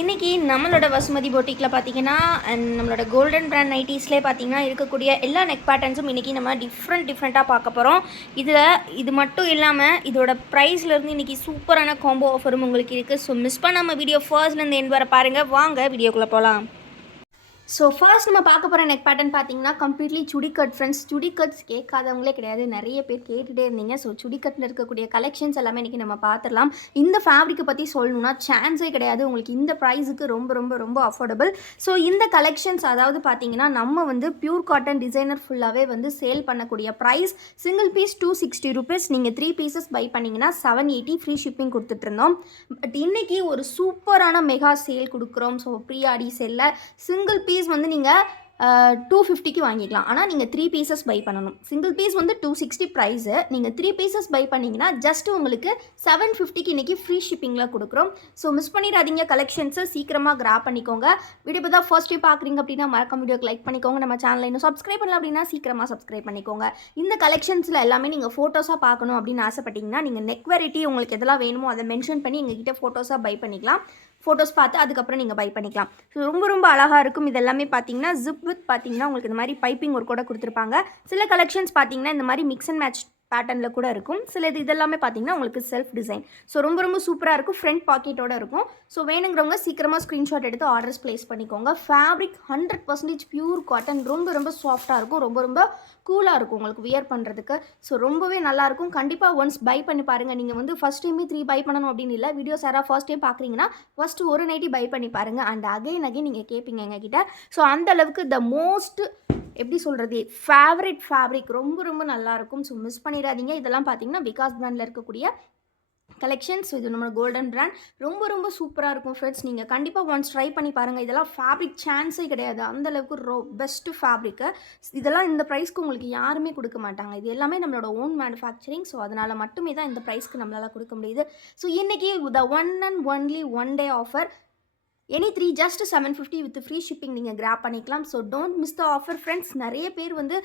இன்றைக்கி நம்மளோட வசுமதி பொட்டிக்கில் பார்த்தீங்கன்னா அண்ட் நம்மளோட கோல்டன் பிராண்ட் நைட்டிஸ்லேயே பார்த்தீங்கன்னா இருக்கக்கூடிய எல்லா நெக் பேட்டர்ன்ஸும் இன்றைக்கி நம்ம டிஃப்ரெண்ட்டாக பார்க்க போகிறோம். இது மட்டும் இல்லாமல் இதோட ப்ரைஸ்லேருந்து இன்றைக்கி சூப்பரான காம்போ ஆஃபரும் உங்களுக்கு இருக்குது. ஸோ மிஸ் பண்ணாமல் வீடியோ ஃபர்ஸ்ட்லேருந்து எண்ட் வர பாருங்கள். வாங்க வீடியோக்குள்ளே போகலாம். ஸோ ஃபர்ஸ்ட் நம்ம பார்க்க போகிற நெக் பேட்டர்ன் பார்த்தீங்கன்னா கம்ப்ளீட்லி சுடி கட் ஃப்ரெண்ட்ஸ். சுடி கட்ஸ் கேட்காதவங்களே கிடையாது, நிறைய பேர் கேட்டுகிட்டே இருந்தீங்க. ஸோ சுடி கட்டில் இருக்கக்கூடிய கலெக்ஷன்ஸ் எல்லாமே இன்றைக்கி நம்ம பார்த்துடலாம். இந்த ஃபேப்ரிக்கை பற்றி சொல்லணும்னா சான்ஸே கிடையாது. உங்களுக்கு இந்த ப்ரைஸுக்கு ரொம்ப ரொம்ப ரொம்ப அஃபோர்டபுள். ஸோ இந்த கலெக்ஷன்ஸ் அதாவது பார்த்தீங்கன்னா நம்ம வந்து பியூர் காட்டன் டிசைனர் ஃபுல்லாகவே வந்து சேல் பண்ணக்கூடிய ப்ரைஸ் சிங்கிள் பீஸ் 260 rupees. நீங்கள் 3 pieces பை பண்ணிங்கன்னா 780 ஃப்ரீ ஷிப்பிங் கொடுத்துட்ருந்தோம். பட் இன்றைக்கி ஒரு சூப்பரான மெகா சேல் கொடுக்குறோம். ஸோ ப்ரீ ஆடி சேலில் சிங்கிள் பீஸ் வந்து நீங்கள் 250க்கு வாங்கிக்கலாம். ஆனால் நீங்கள் 3 pieces பை பண்ணணும். சிங்கிள் பீஸ் வந்து 260 ப்ரைஸு. நீங்கள் 3 pieces பை பண்ணிங்கன்னா ஜஸ்ட் உங்களுக்கு 750க்கு இன்றைக்கி ஃப்ரீ ஷிப்பிங்கில் கொடுக்குறோம். ஸோ மிஸ் பண்ணிடாதீங்க, கலெக்ஷன்ஸை சீக்கிரமாக கிராப் பண்ணிக்கோங்க. வீடியோ தான் ஃபர்ஸ்ட் டைம் பார்க்குறீங்க அப்படின்னா மறக்காம வீடியோக்கு லைக் பண்ணிக்கோங்க. நம்ம சேனலை இன்னும் சப்ஸ்கிரைப் பண்ணல அப்படின்னா சீக்கிரமாக சப்ஸ்கிரைப் பண்ணிக்கோங்க. இந்த கலெக்ஷன்ஸில் எல்லாமே நீங்கள் ஃபோட்டோஸாக பார்க்கணும் அப்படின்னு ஆசைப்பட்டீங்கன்னா நீங்கள் நெக் வெரைட்டி உங்களுக்கு எதெல்லாம் வேணுமோ அதை மென்ஷன் பண்ணி எங்ககிட்ட ஃபோட்டோஸாக பை பண்ணிக்கலாம். ஃபோட்டோஸ் பார்த்து அதுக்கப்புறம் நீங்கள் பை பண்ணிக்கலாம். ஸோ ரொம்ப ரொம்ப அழகாக இருக்கும். இதெல்லாமே பார்த்தீங்கன்னா ஜிப் வித் பார்த்தீங்கன்னா உங்களுக்கு இந்த மாதிரி பைப்பிங் ஒர்க் கூட கொடுத்துருப்பாங்க. சில கலெக்ஷன்ஸ் பார்த்தீங்கன்னா இந்த மாதிரி மிக்ஸ் அண்ட் மேட்ச் பேட்டர்னில் கூட இருக்கும். சில இதெல்லாமே பார்த்தீங்கன்னா உங்களுக்கு செல்ஃப் டிசைன். ஸோ ரொம்ப ரொம்ப சூப்பராக இருக்கும். ஃப்ரண்ட் பாக்கெட்டோடு இருக்கும். ஸோ வேணுங்கிறவங்க சீக்கிரமாக ஸ்க்ரீன்ஷாட் எடுத்து ஆர்டர்ஸ் ப்ளேஸ் பண்ணிக்கோங்க. Fabric 100% pure cotton. ரொம்ப ரொம்ப சாஃப்டாக இருக்கும். ரொம்ப ரொம்ப கூலாக இருக்கும் உங்களுக்கு வியர் பண்ணுறதுக்கு. ஸோ ரொம்பவே நல்லாயிருக்கும். கண்டிப்பாக ஒன்ஸ் பை பண்ணி பாருங்கள். நீங்கள் வந்து ஃபஸ்ட் டைமே 3 பை பண்ணணும் அப்படின்னு இல்லை. வீடியோஸ் யாராவது ஃபர்ஸ்ட் டைம் பார்க்குறீங்கன்னா ஃபஸ்ட்டு ஒரு நைட்டி பை பண்ணி பாருங்கள். அண்ட் அகைன் நீங்கள் கேட்பீங்க எங்ககிட்ட. ஸோ அந்தளவுக்கு த மோஸ்ட் எப்படி சொல்கிறது ஃபேவரட் ஃபேப்ரிக். ரொம்ப ரொம்ப நல்லாயிருக்கும். ஸோ மிஸ் பண்ணிடாதீங்க. இதெல்லாம் பார்த்தீங்கன்னா விகாஸ் பிராண்டில் இருக்கக்கூடிய கலெக்ஷன்ஸ். இது நம்மளோட கோல்டன் பிராண்ட். ரொம்ப ரொம்ப சூப்பராக இருக்கும் ஃப்ரெண்ட்ஸ். நீங்கள் கண்டிப்பாக ஒன்ஸ் ட்ரை பண்ணி பாருங்கள். இதெல்லாம் ஃபேப்ரிக் சான்ஸே கிடையாது. அந்தளவுக்கு பெஸ்ட்டு ஃபேப்ரிக்கு. இதெல்லாம் இந்த ப்ரைஸ்க்கு உங்களுக்கு யாருமே கொடுக்க மாட்டாங்க. இது எல்லாமே நம்மளோட ஓன் மேனுஃபேக்சரிங். ஸோ அதனால் மட்டுமே தான் இந்த ப்ரைஸ்க்கு நம்மளால் கொடுக்க முடியுது. ஸோ இன்றைக்கி த one and only one day offer. Any 3 just 750 with free shipping நீங்கள் கிராப் பண்ணிக்கலாம். So don't miss the offer friends. நிறைய பேர் வந்து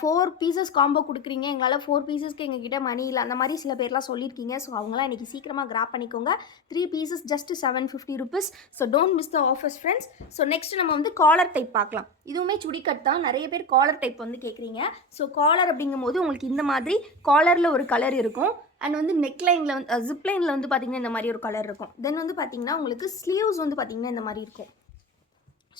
4 pieces காம்போ கொடுக்குறீங்க, எங்களால் 4 piecesக்கு எங்ககிட்ட மணி இல்லை, அந்த மாதிரி சில பேர்லாம் சொல்லியிருக்கீங்க. ஸோ அவங்களாம் இன்றைக்கி சீக்கிரமாக கிராப் பண்ணிக்கோங்க. 3 pieces just 750 rupees. So don't miss the offers friends. So next நம்ம வந்து காலர் டைப் பார்க்கலாம். இதுவுமே சுடி கட் தான். நிறைய பேர் காலர் டைப் வந்து கேட்குறீங்க. ஸோ காலர் அப்படிங்கும் போது உங்களுக்கு இந்த மாதிரி காலரில் ஒரு கலர் இருக்கும். அண்ட் வந்து நெக்லைனில் வந்து ஜிப்லைனில் வந்து பார்த்திங்கன்னா இந்த மாதிரி ஒரு கலர் இருக்கும். தென் வந்து பார்த்திங்கன்னா உங்களுக்கு ஸ்லீவ்ஸ் வந்து பார்த்திங்கன்னா இந்த மாதிரி இருக்கும்.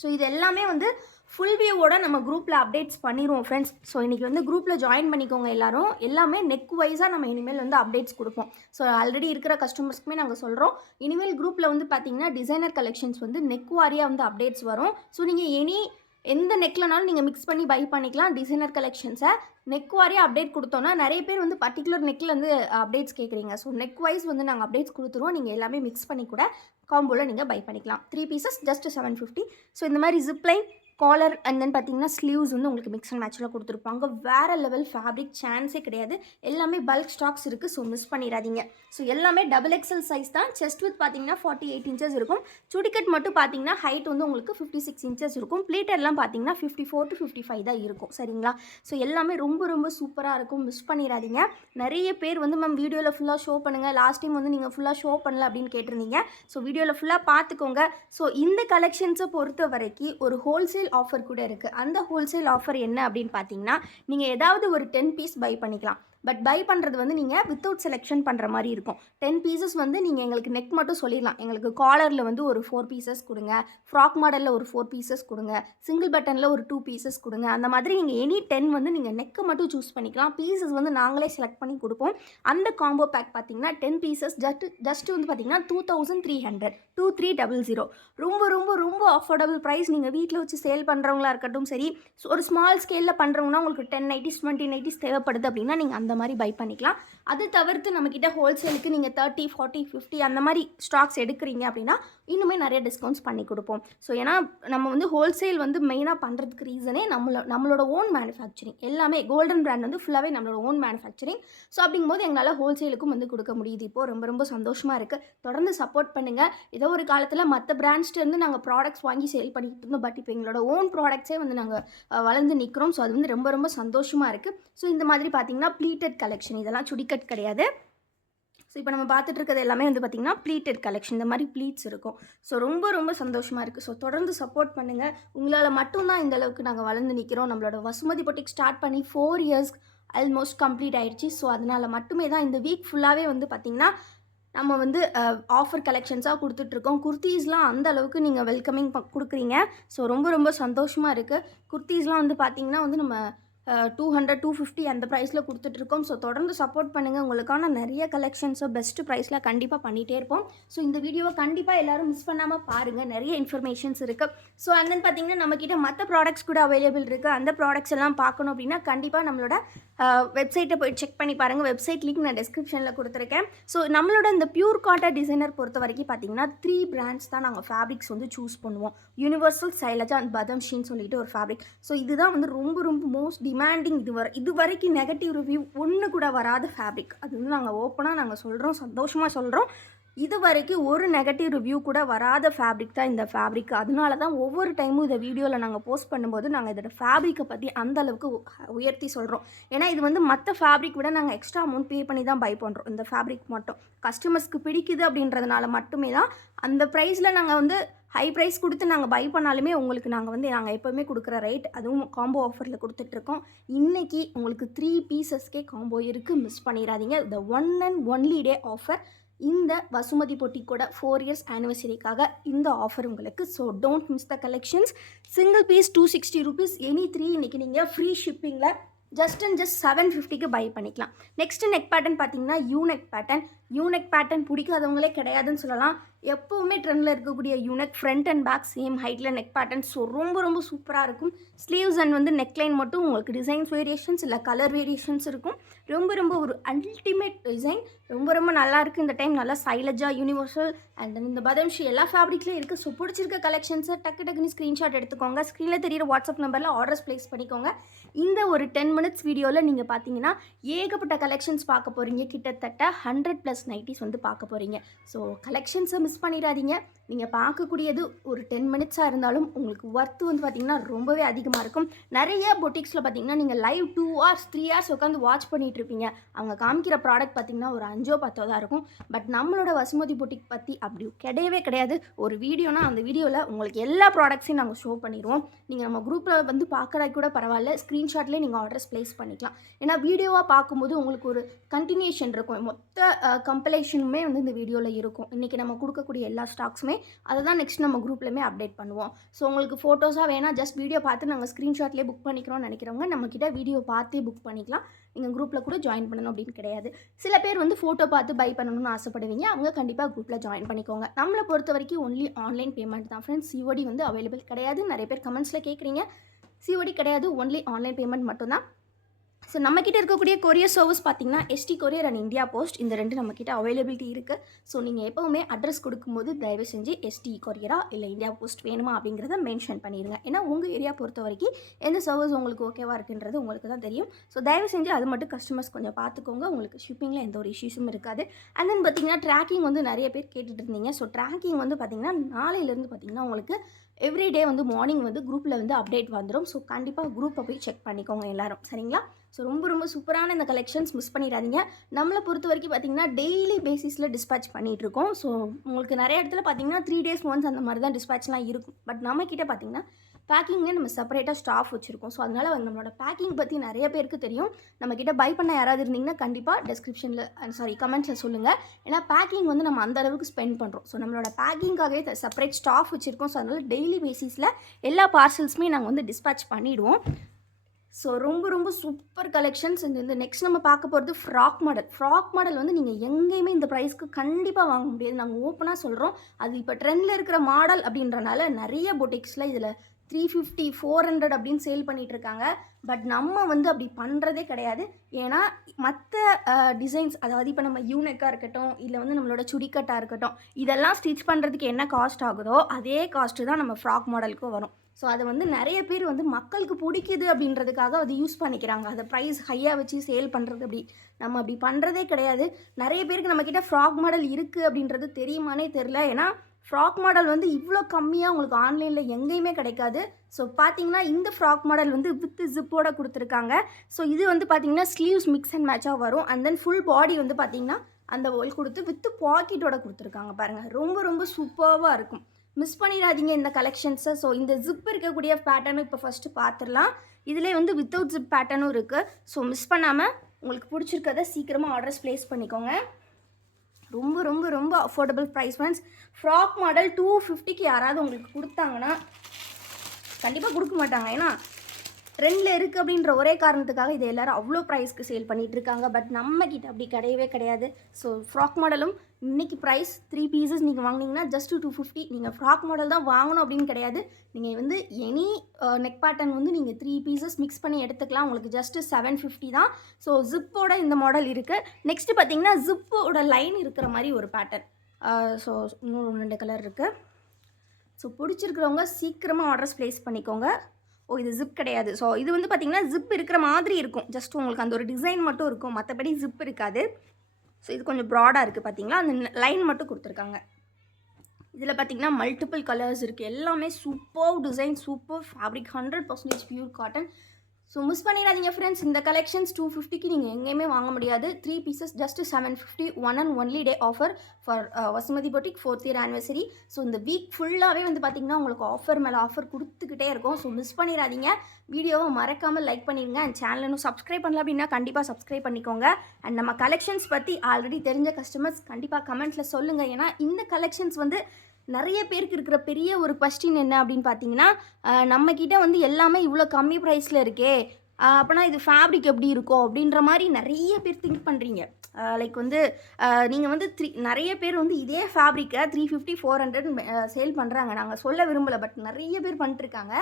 ஸோ இது எல்லாமே வந்து ஃபுல் வியூவோட நம்ம குரூப்பில் அப்டேட்ஸ் பண்ணிடுவோம் ஃப்ரெண்ட்ஸ். ஸோ இன்றைக்கி வந்து குரூப்பில் ஜாயின் பண்ணிக்கோங்க எல்லோரும். எல்லாமே நெக் வைஸாக நம்ம இனிமேல் வந்து அப்டேட்ஸ் கொடுப்போம். ஸோ ஆல்ரெடி இருக்கிற கஸ்டமர்ஸ்க்குமே நாங்கள் சொல்கிறோம். இனிமேல் குரூப்பில் வந்து பார்த்திங்கன்னா டிசைனர் கலெக்ஷன்ஸ் வந்து நெக் வாரியாக வந்து அப்டேட்ஸ் வரும். ஸோ நீங்கள் எந்த நெக்லனாலும் நீங்கள் மிக்ஸ் பண்ணி பை பண்ணிக்கலாம். டிசைனர் கலெக்ஷன்ஸை நெக் வாரியாக அப்டேட் கொடுத்தோன்னா நிறைய பேர் வந்து பர்டிகுலர் நெக்கில் வந்து அப்டேட்ஸ் கேட்குறீங்க. ஸோ நெக் வைஸ் வந்து நாங்கள் அப்டேட்ஸ் கொடுத்துருவோம். நீங்கள் எல்லாமே மிக்ஸ் பண்ணி கூட காம்போவில் நீங்கள் பை பண்ணிக்கலாம். 3 pieces just 750. ஸோ இந்த மாதிரி ஜிப்லைன் காலர் அண்ட் தென் பார்த்தீங்கன்னா ஸ்லீவ்ஸ் வந்து உங்களுக்கு மிக்ஸ் அண்ட் மேட்சில் கொடுத்துருப்பாங்க. வேறு லெவல் ஃபேப்ரிக் சான்ஸே கிடையாது. எல்லாமே பல்க் ஸ்டாக்ஸ் இருக்குது. ஸோ மிஸ் பண்ணிடாதீங்க. ஸோ எல்லாமே XXL சைஸ் தான். செஸ்ட் வித் பார்த்தீங்கன்னா 48 inches இருக்கும். சுடிக்கட் மட்டும் பார்த்தீங்கன்னா ஹைட் வந்து உங்களுக்கு 56 inches இருக்கும். ப்ளீட்டர்லாம் பார்த்தீங்கன்னா 54 to 55 தான் இருக்கும். சரிங்களா? ஸோ எல்லாமே ரொம்ப ரொம்ப சூப்பராக இருக்கும். மிஸ் பண்ணிடாதீங்க. நிறைய பேர் வந்து மேம் வீடியோவில் ஃபுல்லாக ஷோ பண்ணுங்கள், லாஸ்ட் டைம் வந்து நீங்கள் ஃபுல்லாக ஷோ பண்ணல அப்படின்னு கேட்டிருந்தீங்க. ஸோ வீடியோவில் ஃபுல்லாக பார்த்துக்கோங்க. ஸோ இந்த கலெக்ஷன்ஸை பொறுத்த வரைக்கும் ஒரு ஹோல்சேல் ஆஃபர் கூட இருக்குது. அந்த ஹோல்சேல் ஆஃபர் என்ன அப்படின்னு பார்த்தீங்கன்னா நீங்கள் ஏதாவது ஒரு 10 piece பை பண்ணிக்கலாம். பட் பை பண்ணுறது வந்து நீங்கள் வித்தவுட் செலெக்ஷன் பண்ணுற மாதிரி இருக்கும். 10 pieces வந்து நீங்கள் எங்களுக்கு நெக் மட்டும் சொல்லிடலாம். எங்களுக்கு காலரில் வந்து ஒரு 4 pieces கொடுங்க, ஃப்ராக் மாடலில் ஒரு 4 pieces கொடுங்க, சிங்கிள் பட்டனில் ஒரு 2 pieces கொடுங்க. அந்த மாதிரி நீங்கள் எனி 10 வந்து நீங்கள் நெக்கை மட்டும் சூஸ் பண்ணிக்கலாம். பீசஸ் வந்து நாங்களே செலக்ட் பண்ணி கொடுப்போம். அந்த காம்போ பேக் பார்த்தீங்கன்னா 10 pieces ஜஸ்ட் வந்து பார்த்தீங்கன்னா 2300 2300. ரொம்ப ரொம்ப ரொம்ப அஃபோர்டபுள் ப்ரைஸ். நீங்கள் வீட்டில் வச்சு சேல் பண்ணுறவங்களா இருக்கட்டும் சரி, ஒரு ஸ்மால் ஸ்கேலில் பண்ணுறவங்கன்னா உங்களுக்கு 10 nighties 20 nighties தேவைப்படுது அப்படின்னா நீங்கள் அந்த மாதிரி பை பண்ணிக்கலாம். அது தவிர்த்து நம்மக்கிட்ட ஹோல்சேலுக்கு நீங்கள் 30 40 50 அந்த மாதிரி ஸ்டாக்ஸ் எடுக்கிறீங்க அப்படின்னா இன்னுமே நிறைய டிஸ்கவுண்ட்ஸ் பண்ணி கொடுப்போம். ஸோ ஏன்னா நம்ம வந்து ஹோல்சேல் வந்து மெயினாக பண்ணுறதுக்கு ரீசனே நம்மளோட ஓன் மேனுஃபேக்சரிங். எல்லாமே கோல்டன் பிராண்ட் வந்து ஃபுல்லாகவே நம்மளோட ஓன் மேனுஃபேக்சரிங். ஸோ அப்படிங்கும்போது எங்களால் ஹோல்சேலுக்கும் வந்து கொடுக்க முடியுது. இப்போது ரொம்ப ரொம்ப சந்தோஷமாக இருக்குது. தொடர்ந்து சப்போர்ட் பண்ணுங்கள். ஏதோ ஒரு காலத்தில் மற்ற பிராண்ட்ஸ்லேருந்து நாங்கள் ப்ராடக்ட்ஸ் வாங்கி சேல் பண்ணிட்டு இருந்தோம். பட் இப்போ எங்களோட ஓன் ப்ராடக்ட்ஸே வந்து நாங்கள் வளர்ந்து நிற்கிறோம். ஸோ அது வந்து ரொம்ப ரொம்ப சந்தோஷமாக இருக்குது. ஸோ இந்த மாதிரி பார்த்தீங்கன்னா ப்ளீட்டட் கலெக்ஷன். இதெல்லாம் சுடிக்கட் கிடையாது. ஸோ இப்போ நம்ம பார்த்துட்டு இருக்கிறது எல்லாமே வந்து பார்த்திங்கன்னா ப்ளீட்டட் கலெக்ஷன், இந்த மாதிரி ப்ளீட்ஸ் இருக்கும். ஸோ ரொம்ப ரொம்ப சந்தோஷமாக இருக்குது. ஸோ தொடர்ந்து சப்போர்ட் பண்ணுங்கள். உங்களால் மட்டும்தான் இந்த அளவுக்கு நாங்கள் வளர்ந்து நிற்கிறோம். நம்மளோட வசுமதி பொட்டிக் ஸ்டார்ட் பண்ணி 4 இயர்ஸ் ஆல்மோஸ்ட் கம்ப்ளீட் ஆகிடுச்சு. ஸோ அதனால் மட்டுமே தான் இந்த வீக் ஃபுல்லாகவே வந்து பார்த்திங்கன்னா நம்ம வந்து ஆஃபர் கலெக்ஷன்ஸாக கொடுத்துட்ருக்கோம். குர்த்தீஸ்லாம் அந்த அளவுக்கு நீங்கள் வெல்கமிங் கொடுக்குறீங்க. ஸோ ரொம்ப ரொம்ப சந்தோஷமாக இருக்குது. குர்த்தீஸ்லாம் வந்து பார்த்திங்கன்னா வந்து நம்ம 200 250 அந்த ப்ரைஸில் கொடுத்துட்ருக்கோம். ஸோ தொடர்ந்து சப்போர்ட் பண்ணுங்கள். உங்களுக்கான நிறைய கலெக்ஷன்ஸோ பெஸ்ட்டு ப்ரைஸில் கண்டிப்பாக பண்ணிகிட்டே இருப்போம். ஸோ இந்த வீடியோவை கண்டிப்பாக எல்லோரும் மிஸ் பண்ணாமல் பாருங்கள். நிறைய இன்ஃபர்மேஷன்ஸ் இருக்குது. ஸோ அண்ட் தென் பார்த்திங்கன்னா நம்மக்கிட்ட மற்ற ப்ராடக்ட்ஸ் கூட அவைலபிள் இருக்குது. அந்த ப்ராடக்ட்ஸ் எல்லாம் பார்க்கணும் அப்படின்னா கண்டிப்பாக நம்மளோட வெப்சைட்டை போய் செக் பண்ணி பாருங்கள். வெப்சைட் லிங்க் நான் டிஸ்கிரிப்ஷனில் கொடுத்துருக்கேன். ஸோ நம்மளோட இந்த பியூர் காட்டன் டிசைனர் பொறுத்த வரைக்கும் பார்த்திங்கன்னா 3 பிராண்ட்ஸ் தான் நாங்கள் ஃபேப்ரிக்ஸ் வந்து சூஸ் பண்ணுவோம். யூனிவர்சல், சைலஜா அண்ட் பதம்ஷின்னு சொல்லிட்டு ஒரு ஃபேப்ரிக். ஸோ இதுதான் வந்து ரொம்ப ரொம்ப மோஸ்ட் டிமாண்டிங். இது வரைக்கும் நெகட்டிவ் ரிவ்யூ ஒன்று கூட வராத ஃபேப்ரிக். அது வந்து நாங்கள் ஓப்பனாக நாங்கள் சொல்கிறோம், சந்தோஷமாக சொல்கிறோம். இது வரைக்கும் ஒரு நெகட்டிவ் ரிவ்யூ கூட வராத ஃபேப்ரிக் தான் இந்த ஃபேப்ரிக். அதனால தான் ஒவ்வொரு டைமும் இதை வீடியோவில் நாங்கள் போஸ்ட் பண்ணும்போது நாங்கள் இதோட ஃபேப்ரிக்கை பற்றி அந்தளவுக்கு உயர்த்தி சொல்கிறோம். ஏன்னா இது வந்து மற்ற ஃபேப்ரிக் விட நாங்கள் எக்ஸ்ட்ரா அமௌண்ட் பே பண்ணி தான் பை பண்ணுறோம். இந்த ஃபேப்ரிக் மட்டும் கஸ்டமர்ஸ்க்கு பிடிக்குது அப்படின்றதுனால மட்டுமே தான் அந்த ப்ரைஸில் நாங்கள் வந்து ஹை ப்ரைஸ் கொடுத்து நாங்கள் பை பண்ணாலுமே உங்களுக்கு நாங்கள் எப்போவுமே கொடுக்குற ரேட், அதுவும் காம்போ ஆஃபரில் கொடுத்துட்ருக்கோம். இன்றைக்கி உங்களுக்கு 3 பீசஸ்க்கே காம்போ இருக்குது, மிஸ் பண்ணிடாதீங்க. The one and only day offer. இந்த வசுமதி பொட்டிக்கோட 4 இயர்ஸ் ஆனிவர்சரிக்காக இந்த ஆஃபர் உங்களுக்கு. So don't miss the collections. Single piece 260 rupees, any 3 இன்றைக்கி நீங்கள் ஃப்ரீ ஷிப்பிங்கில் ஜஸ்ட் 750க்கு பை பண்ணிக்கலாம். நெக்ஸ்ட் நெக் பேட்டர்ன் பார்த்தீங்கன்னா யூனெக் பேட்டர்ன். யூனெக் பேட்டர்ன் பிடிக்காதவங்களே கிடையாதுன்னு சொல்லலாம். எப்போவுமே ட்ரெண்டில் இருக்கக்கூடிய U neck front and back same ஹைட்டில் நெக் பேட்டர்ன். ஸோ ரொம்ப ரொம்ப சூப்பராக இருக்கும். ஸ்லீவ்ஸ் அண்ட் வந்து நெக்லைன் மட்டும் உங்களுக்கு டிசைன்ஸ் வேரியேஷன்ஸ் இல்லை கலர் வேரியேஷன்ஸ் இருக்கும். ரொம்ப ரொம்ப ஒரு அல்டிமேட் டிசைன். ரொம்ப ரொம்ப நல்லாயிருக்கு. இந்த டைம் நல்லா சைலஜா, யூனிவர்சல் அண்ட் இந்த பதம்ஷி எல்லா ஃபேப்ரிக்லேயும் இருக்குது. ஸோ பிடிச்சிருக்க கலெக்ஷன்ஸை டக்குன்னு ஸ்க்ரீன்ஷாட் எடுத்துக்கோங்க. ஸ்க்ரீனில் தெரியிற வாட்ஸ்அப் நம்பரில் ஆர்டர்ஸ் ப்ளேஸ் பண்ணிக்கோங்க. இந்த ஒரு 10 minutes வீடியோவில் நீங்கள் பார்த்தீங்கன்னா ஏகப்பட்ட கலெக்ஷன்ஸ் பார்க்க போகிறீங்க. கிட்டத்தட்ட 100+ நைட்டிஸ் வந்து பார்க்க போகிறீங்க. ஸோ கலெக்ஷன்ஸை மிஸ் பண்ணிடாதீங்க. நீங்கள் பார்க்கக்கூடியது ஒரு 10 minutes இருந்தாலும் உங்களுக்கு ஒர்த்து வந்து பார்த்திங்கன்னா ரொம்பவே அதிகமாக இருக்கும். நிறைய பொட்டிக்ஸில் பார்த்திங்கன்னா நீங்கள் லைவ் 2 hours 3 hours உட்காந்து வாட்ச் பண்ணிகிட்டு இருப்பீங்க. அவங்க காமிக்கிற ப்ராடக்ட் பார்த்திங்கன்னா ஒரு 5 10 தான் இருக்கும். பட் நம்மளோட வசுமதி பொட்டிக் பற்றி அப்படி கிடையவே கிடையாது. ஒரு வீடியோனா அந்த வீடியோவில் உங்களுக்கு எல்லா ப்ராடக்ட்ஸையும் நாங்கள் ஷோ பண்ணிடுவோம். நீங்கள் நம்ம குரூப்பில் வந்து பார்க்குறதுக்கு கூட பரவாயில்ல, ஸ்க்ரீன்ஷாட்லேயே நீங்கள் ஆர்டர்ஸ் ப்ளேஸ் பண்ணிக்கலாம். ஏன்னா வீடியோவாக பார்க்கும்போது உங்களுக்கு ஒரு கண்டினியூஷன் இருக்கும். மொத்த கம்பலேஷனுமே வந்து இந்த வீடியோவில் இருக்கும். இன்றைக்கி நம்ம கொடுக்கக்கூடிய எல்லா ஸ்டாக்ஸுமே அதை தான் நெக்ஸ்ட் நம்ம குரூப்லேயுமே அப்டேட் பண்ணுவோம். ஸோ உங்களுக்கு ஃபோட்டோஸாக வேணால் ஜஸ்ட் வீடியோ பார்த்து நாங்கள் ஸ்க்ரீன்ஷாட்லேயே புக் பண்ணிக்கிறோம்னு நினைக்கிறவங்க நம்மக்கிட்ட வீடியோ பார்த்தே புக் பண்ணிக்கலாம். நீங்கள் குரூப்பில் கூட ஜாயின் பண்ணணும் அப்படின்னு கிடையாது. சில பேர் வந்து ஃபோட்டோ பார்த்து பை பண்ணணும்னு ஆசைப்படுவீங்க. அவங்க கண்டிப்பாக குரூப்பில் ஜாயின் பண்ணிக்கோங்க. நம்மளை பொறுத்த வரைக்கும் ஒன்லி ஆன்லைன் பேமெண்ட் தான் ஃப்ரெண்ட்ஸ். சிஓடி வந்து அவைலபிள் கிடையாது. நிறைய பேர் கமெண்ட்ஸில் கேட்குறீங்க. சிஓடி கிடையாது, ஒன்லி ஆன்லைன் பேமெண்ட் மட்டும்தான். ஸோ நம்மக்கிட்ட இருக்கக்கூடிய கொரியர் சர்வீஸ் பார்த்திங்கன்னா ST courier and India Post, இந்த 2 நம்மக்கிட்ட அவைலபிலிட்டி இருக்குது. ஸோ நீங்கள் எப்போவுமே அட்ரஸ் கொடுக்கும்போது தயவு செஞ்சு எஸ்டி கொரியரா இல்லை இந்தியா போஸ்ட் வேணுமா அப்படிங்கிறத மென்ஷன் பண்ணிடுங்க. ஏன்னா உங்கள் ஏரியா பொறுத்த வரைக்கும் எந்த சர்வீஸ் உங்களுக்கு ஓகேவாக இருக்குன்றது உங்களுக்கு தான் தெரியும். ஸோ தயவு செஞ்சு அது மட்டும் கஸ்டமர்ஸ் கொஞ்சம் பார்த்துக்கோங்க. உங்களுக்கு ஷிப்பிங்கில் எந்த ஒரு இஷ்யூஸும் இருக்காது. அண்ட் தென் பார்த்திங்கன்னா ட்ராக்கிங் வந்து நிறைய பேர் கேட்டுட்டு இருந்தீங்க. ஸோ ட்ராக்கிங் வந்து பார்த்திங்கன்னா நாளையிலேருந்து பார்த்திங்கன்னா உங்களுக்கு எவ்ரிடே வந்து மார்னிங் வந்து குரூப்பில் வந்து அப்டேட் வந்துடும். ஸோ கண்டிப்பாக குரூப்பை போய் செக் பண்ணிக்கோங்க எல்லோரும், சரிங்களா? ஸோ ரொம்ப ரொம்ப சூப்பரான இந்த கலெக்ஷன்ஸ் மிஸ் பண்ணிடாதீங்க. நம்மளை பொறுத்த வரைக்கும் பார்த்திங்கன்னா டெய்லி பேசிஸில் டிஸ்பேச் பண்ணிகிட்ருக்கோம். ஸோ உங்களுக்கு நிறைய இடத்துல பார்த்திங்கன்னா 3 days once அந்த மாதிரி தான் டிஸ்பேச்லாம் இருக்கும். பட் நம்மக்கிட்ட பார்த்திங்கன்னா பேக்கிங்லேயே நம்ம செப்பரேட்டாக ஸ்டாஃப் வச்சுருக்கோம். ஸோ அதனால் நம்மளோட பேக்கிங் பற்றி நிறைய பேருக்கு தெரியும். நம்மக்கிட்ட பை பண்ண யாராவது இருந்தீங்கன்னா கண்டிப்பாக கமெண்ட்ஸில் சொல்லுங்கள். ஏன்னா பேக்கிங் வந்து நம்ம அந்த அளவுக்கு ஸ்பெண்ட் பண்ணுறோம். ஸோ நம்மளோட பேக்கிங்காகவே செப்பரேட் ஸ்டாஃப் வச்சுருக்கோம். ஸோ அதனால் டெய்லி பேசிஸில் எல்லா பார்சல்ஸுமே நாங்கள் வந்து டிஸ்பேச் பண்ணிவிடுவோம். ஸோ ரொம்ப ரொம்ப சூப்பர் கலெக்ஷன்ஸ். இந்த நெக்ஸ்ட் நம்ம பார்க்க போகிறது ஃப்ராக் மாடல் வந்து நீங்கள் எங்கேயுமே இந்த ப்ரைஸ்க்கு கண்டிப்பாக வாங்க முடியாது. நாங்கள் ஓப்பனாக சொல்கிறோம். அது இப்போ ட்ரெண்டில் இருக்கிற மாடல் அப்படின்றனால நிறைய பொட்டிக்ஸில் இதில் 350 400 அப்படின்னு சேல் பண்ணிகிட்ருக்காங்க. பட் நம்ம வந்து அப்படி பண்ணுறதே கிடையாது. ஏன்னா மற்ற டிசைன்ஸ், அதாவது இப்போ நம்ம யூனெக்காக இருக்கட்டும் இல்லை வந்து நம்மளோட சுடிக்கட்டாக இருக்கட்டும், இதெல்லாம் ஸ்டிச் பண்ணுறதுக்கு என்ன காஸ்ட் ஆகுதோ அதே காஸ்ட்டு தான் நம்ம ஃப்ராக் மாடலுக்கும் வரும். ஸோ அதை வந்து நிறைய பேர் வந்து மக்களுக்கு பிடிக்குது அப்படின்றதுக்காக அதை யூஸ் பண்ணிக்கிறாங்க. அதை ப்ரைஸ் ஹையாக வச்சு சேல் பண்ணுறது நம்ம அப்படி பண்ணுறதே கிடையாது. நிறைய பேருக்கு நம்மக்கிட்ட ஃப்ராக் மாடல் இருக்குது அப்படின்றது தெரியுமானே தெரில. ஏன்னா ஃப்ராக் மாடல் வந்து இவ்வளோ கம்மியாக உங்களுக்கு ஆன்லைனில் எங்கேயுமே கிடைக்காது. ஸோ பார்த்தீங்கன்னா இந்த ஃப்ராக் மாடல் வந்து வித் ஜிப்போட கொடுத்துருக்காங்க. ஸோ இது வந்து பார்த்திங்கன்னா ஸ்லீவ்ஸ் மிக்ஸ் அண்ட் மேட்சாக வரும். அண்ட் தென் ஃபுல் பாடி வந்து பார்த்திங்கன்னா அந்த ஓல் கொடுத்து வித் பாக்கெட்டோட கொடுத்துருக்காங்க பாருங்கள். ரொம்ப ரொம்ப சூப்பராக இருக்கும். மிஸ் பண்ணிடாதீங்க இந்த கலெக்ஷன்ஸை. ஸோ இந்த ஜிப் இருக்கக்கூடிய பேட்டர்னும் இப்போ ஃபஸ்ட்டு பார்த்துடலாம். இதிலே வந்து வித்தவுட் ஜிப் பேட்டர்னும் இருக்குது. ஸோ மிஸ் பண்ணாமல் உங்களுக்கு பிடிச்சிருக்கதை சீக்கிரமாக ஆர்டர்ஸ் ப்ளேஸ் பண்ணிக்கோங்க. ரொம்ப ரொம்ப ரொம்ப affordable price friends. Frock model 250க்கு யாராவது உங்களுக்கு கொடுத்தாங்கன்னா கண்டிப்பாக கொடுக்க மாட்டாங்க. ஏன்னா ட்ரெண்டில் இருக்குது அப்படின்ற ஒரே காரணத்துக்காக இதை எல்லோரும் அவ்வளோ ப்ரைஸ்க்கு சேல் பண்ணிகிட்ருக்காங்க. பட் நம்மக்கிட்ட அப்படி கிடையவே கிடையாது. ஸோ ஃப்ராக் மாடலும் இன்றைக்கி ப்ரைஸ் 3 பீசஸ் நீங்கள் வாங்கினீங்கன்னா ஜஸ்ட் 250. நீங்கள் ஃப்ராக் மாடல் தான் வாங்கணும் அப்படின்னு கிடையாது. நீங்கள் வந்து எனி நெக் பேட்டர்ன் வந்து நீங்கள் 3 பீசஸ் மிக்ஸ் பண்ணி எடுத்துக்கலாம். உங்களுக்கு ஜஸ்ட்டு 750 தான். ஸோ ஜிப்போட இந்த மாடல் இருக்குது. நெக்ஸ்ட்டு பார்த்தீங்கன்னா ஜிப்போட லைன் இருக்கிற மாதிரி ஒரு பேட்டர்ன். ஸோ இன்னும் 2 கலர் இருக்குது. ஸோ பிடிச்சிருக்கிறவங்க சீக்கிரமாக ஆர்டர்ஸ் ப்ளேஸ் பண்ணிக்கோங்க. இது ஜிப் கிடையாது. ஸோ இது வந்து பார்த்திங்கன்னா ஜிப் இருக்கிற மாதிரி இருக்கும். ஜஸ்ட் உங்களுக்கு அந்த ஒரு டிசைன் மட்டும் இருக்கும், மற்றபடி ஜிப் இருக்காது. ஸோ இது கொஞ்சம் ப்ராடாக இருக்குது பார்த்தீங்களா, அந்த லைன் மட்டும் கொடுத்துருக்காங்க. இதில் பார்த்திங்கன்னா மல்டிபிள் கலர்ஸ் இருக்குது. எல்லாமே super design, super fabric, 100% pure cotton. So miss பண்ணிடாதீங்க ஃப்ரெண்ட்ஸ். இந்த கலெக்ஷன்ஸ் 250க்கு நீங்கள் எங்கேயுமே வாங்க முடியாது. 3 pieces just 750. One and only day offer for Vasumathi boutique 4th year anniversary. So இந்த வீக் ஃபுல்லாகவே வந்து பார்த்திங்கன்னா உங்களுக்கு ஆஃபர் மேலே ஆஃபர் கொடுத்துக்கிட்டே இருக்கும். ஸோ மிஸ் பண்ணிடாதீங்க. வீடியோவை மறக்காமல் லைக் பண்ணிடுங்க. அண்ட் சேனல் இன்னும் சப்ஸ்கிரைப் பண்ணல அப்படின்னா கண்டிப்பாக சப்ஸ்கிரைப் பண்ணிக்கோங்க. அண்ட் நம்ம கலெக்ஷன்ஸ் பற்றி ஆல்ரெடி தெரிஞ்ச கஸ்டமர்ஸ் கண்டிப்பாக கமெண்ட்ஸில் சொல்லுங்கள். ஏன்னா இந்த கலெக்ஷன்ஸ் வந்து நிறைய பேருக்கு இருக்கிற பெரிய ஒரு கொஸ்டின் என்ன அப்படின்னு பார்த்தீங்கன்னா, நம்மக்கிட்ட வந்து எல்லாமே இவ்வளோ கம்மி ப்ரைஸில் இருக்கே, அப்போனா இது ஃபேப்ரிக் எப்படி இருக்கும் அப்படின்ற மாதிரி நிறைய பேர் திங்க் பண்ணுறீங்க. லைக் வந்து நீங்கள் வந்து நிறைய பேர் வந்து இதே ஃபேப்ரிக்கை 350 400 சேல் பண்ணுறாங்க. நாங்கள் சொல்ல விரும்பலை, பட் நிறைய பேர் பண்ணிட்டுருக்காங்க.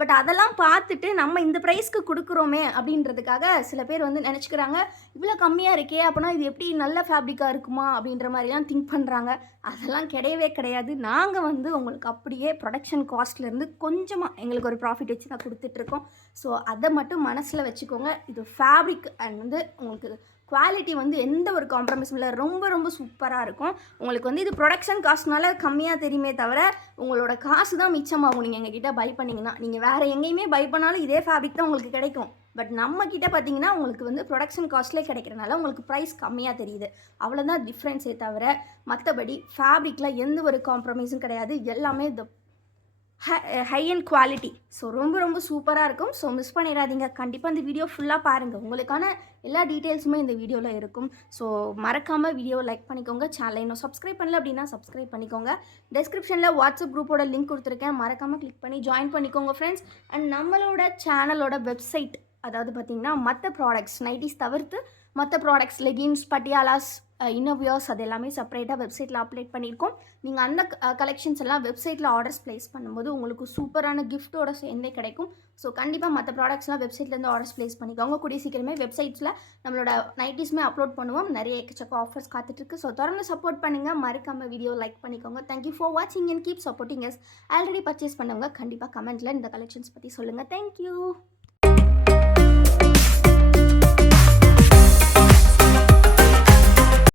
பட் அதெல்லாம் பார்த்துட்டு நம்ம இந்த ப்ரைஸ்க்கு கொடுக்குறோமே அப்படின்றதுக்காக சில பேர் வந்து நினச்சிக்கிறாங்க, இவ்வளோ கம்மியாக இருக்கே அப்போனா இது எப்படி நல்ல ஃபேப்ரிக்காக இருக்குமா அப்படின்ற மாதிரிலாம் திங்க் பண்ணுறாங்க. அதெல்லாம் கிடையவே கிடையாது. நாங்கள் வந்து உங்களுக்கு அப்படியே ப்ரொடக்ஷன் காஸ்ட்லேருந்து கொஞ்சமாக எங்களுக்கு ஒரு ப்ராஃபிட் வச்சு தான் கொடுத்துட்ருக்கோம். ஸோ அதை மட்டும் மனசில் வச்சுக்கோங்க. இது ஃபேப்ரிக் அண்ட் வந்து உங்களுக்கு குவாலிட்டி வந்து எந்த ஒரு காம்ப்ரமைஸும் இல்லை. ரொம்ப ரொம்ப சூப்பராக இருக்கும். உங்களுக்கு வந்து இது ப்ரொடக்ஷன் காஸ்ட்னால கம்மியாக தெரியுமே தவிர உங்களோட காசு தான் மிச்சமாகும். நீங்கள் எங்ககிட்ட பை பண்ணிங்கன்னா நீங்கள் வேறு எங்கேயுமே பை பண்ணாலும் இதே ஃபேப்ரிக் தான் உங்களுக்கு கிடைக்கும். பட் நம்மக்கிட்ட பார்த்தீங்கன்னா உங்களுக்கு வந்து ப்ரொடக்ஷன் காஸ்ட்லேயே கிடைக்கிறனால உங்களுக்கு ப்ரைஸ் கம்மியாக தெரியுது. அவ்வளோதான் டிஃப்ரென்ஸே தவிர மற்றபடி ஃபேப்ரிக்கில் எந்த ஒரு காம்ப்ரமைஸும் கிடையாது. எல்லாமே ஹை அண்ட் குவாலிட்டி. ஸோ ரொம்ப ரொம்ப சூப்பராக இருக்கும். ஸோ மிஸ் பண்ணிடாதீங்க. கண்டிப்பாக இந்த வீடியோ ஃபுல்லாக பாருங்கள். உங்களுக்கான எல்லா டீட்டெயில்ஸுமே இந்த வீடியோவில் இருக்கும். ஸோ மறக்காமல் வீடியோவை லைக் பண்ணிக்கோங்க. சேனலை இன்னும் சப்ஸ்கிரைப் பண்ணல அப்படின்னா சப்ஸ்கிரைப் பண்ணிக்கோங்க. டிஸ்கிரிப்ஷனில் வாட்ஸ்அப் குரூப்போட லிங்க் கொடுத்துருக்கேன். மறக்காமல் கிளிக் பண்ணி ஜாயின் பண்ணிக்கோங்க ஃப்ரெண்ட்ஸ். அண்ட் நம்மளோட சேனலோட வெப்சைட், அதாவது பார்த்திங்கன்னா மற்ற ப்ராடக்ட்ஸ் நைட்டிஸ் தவிர்த்து மற்ற ப்ராடக்ட்ஸ் லெகின்ஸ், பட்டியாலாஸ், இன்னோவியர்ஸ் அது எல்லாமே செப்பரேட்டாக வெப்சைட்டில் அப்டேட் பண்ணியிருக்கோம். நீங்கள் அந்த கலெக்ஷன்ஸ் எல்லாம் வெப்சைட்டில் ஆர்டர்ஸ் ப்ளேஸ் பண்ணும்போது உங்களுக்கு சூப்பரான கிஃப்ட்டோட சேர்ந்தே கிடைக்கும். ஸோ கண்டிப்பாக மற்ற ப்ராடக்ட்ஸ்லாம் வெப்சைட்லேருந்து ஆர்டர்ஸ் ப்ளேஸ் பண்ணிக்கோங்க. கூடிய சீக்கிரமே வெப்சைட்ஸில் நம்மளோட நைட்டிஸுமே அப்லோட் பண்ணுவோம். நிறைய எக்கச்சக்க ஆஃபர்ஸ் காத்துட்ருக்கு. ஸோ தொடர்ந்து சப்போர்ட் பண்ணுங்கள். மறக்காமல் வீடியோ லைக் பண்ணிக்கோங்க. தேங்க்யூ ஃபார் வாட்சிங் and keep supporting us. Already purchase பண்ணவங்க கண்டிப்பாக கமெண்ட்டில் இந்த கலெக்ஷன்ஸ் பற்றி சொல்லுங்கள். தேங்க்யூ.